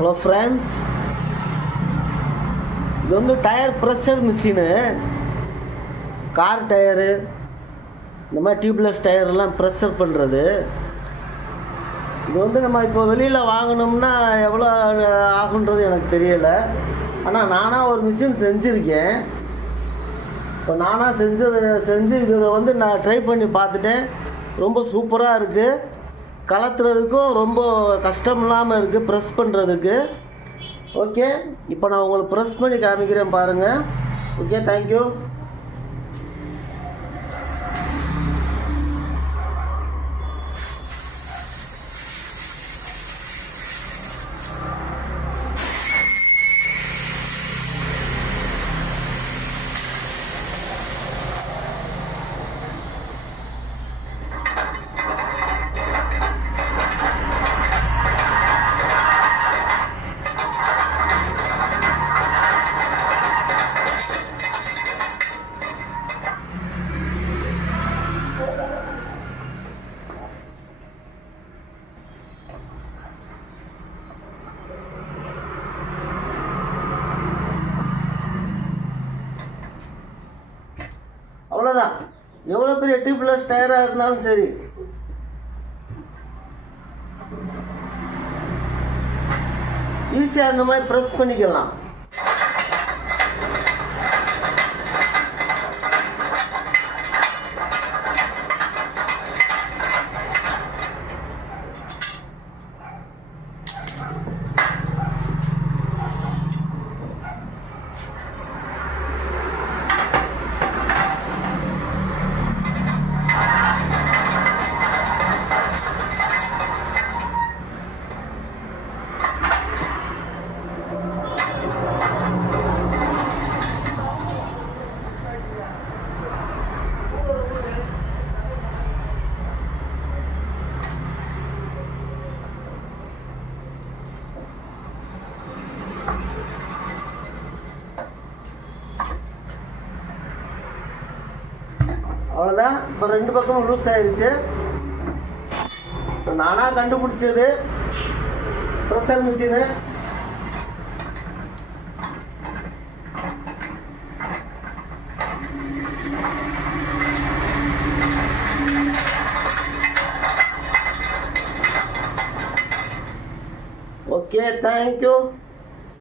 Hello friends, இது வந்து tyre pressure machine. Car tyre இந்த மாதிரி டியூப்லெஸ் டயர்லாம் ப்ரெஷர் பண்ணுறது. இது வந்து நம்ம இப்போ வெளியில் வாங்கினோம்னா எவ்வளோ ஆகுன்றது எனக்கு தெரியலை. ஆனால் நானாக ஒரு மிஷின் செஞ்சுருக்கேன். இப்போ நானாக செஞ்சு இதில் வந்து நான் ட்ரை பண்ணி பார்த்துட்டேன். ரொம்ப சூப்பராக இருக்குது. கலத்துறதுக்கும் ரொம்ப கஷ்டம் இல்லாமல் இருக்குது ப்ரெஸ் பண்ணுறதுக்கு. ஓகே, இப்போ நான் உங்களுக்கு ப்ரெஸ் பண்ணி காமிக்கிறேன் பாருங்கள். Okay, thank you. அவ்வளோதான். எவ்வளோ பெரிய டியூப்லெஸ் டயராக இருந்தாலும் சரி, ஈஸியாக இந்த மாதிரி ப்ரெஸ் பண்ணிக்கலாம். அவ்வளோதான். இப்போ ரெண்டு பக்கமும் லூஸ் ஆயிடுச்சு. இப்போ நானாக கண்டுபிடிச்சது ப்ரெஷர் மிஷினு. Okay, thank you.